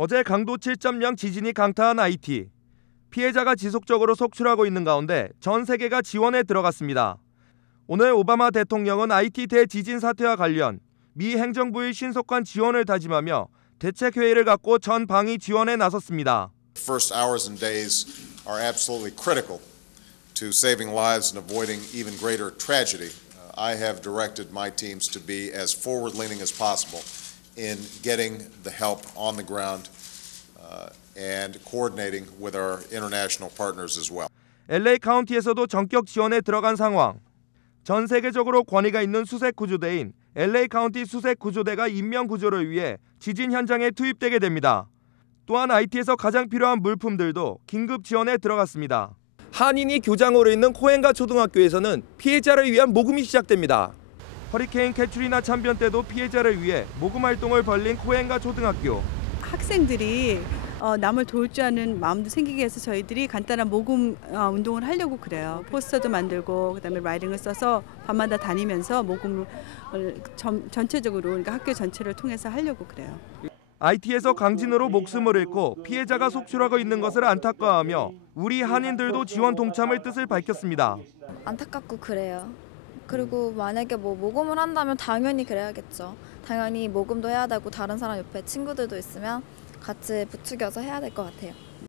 어제 강도 7.0 지진이 강타한 IT. 피해자가 지속적으로 속출하고 있는 가운데 전 세계가 지원에 들어갔습니다. 오늘 오바마 대통령은 IT 대지진 사태와 관련 미 행정부의 신속한 지원을 다짐하며 대책 회의를 갖고 전 방위 지원에 나섰습니다. First hours and days are absolutely critical to saving lives and avoiding even greater tragedy. Uh, I have directed my teams to be as forward leaning as possible in getting the help on the ground uh, and coordinating with our international partners as well. LA 카운티에서도 전격 지원에 들어간 상황. 전 세계적으로 권위가 있는 수색 구조대인 LA 카운티 수색 구조대가 인명 구조를 위해 지진 현장에 투입되게 됩니다. 또한 IT에서 가장 필요한 물품들도 긴급 지원에 들어갔습니다. 한인이 교장으로 있는 코엔가 초등학교에서는 피해자를 위한 모금이 시작됩니다. 허리케인 캐트리나 참변 때도 피해자를 위해 모금 활동을 벌린 코엔가 초등학교. 학생들이 어, 남을 도울 줄 아는 마음도 생기게 해서 저희들이 간단한 모금 어, 운동을 하려고 그래요. 포스터도 만들고 그다음에 라이딩을 써서 밤마다 다니면서 모금을 전, 전체적으로 그러니까 학교 전체를 통해서 하려고 그래요. IT에서 강진으로 목숨을 잃고 피해자가 속출하고 있는 것을 안타까워하며 우리 한인들도 지원 동참을 뜻을 밝혔습니다. 안타깝고 그래요. 그리고 만약에 뭐 모금을 한다면 당연히 그래야겠죠. 당연히 모금도 해야 되고 다른 사람 옆에 친구들도 있으면 같이 부추겨서 해야 될 것 같아요.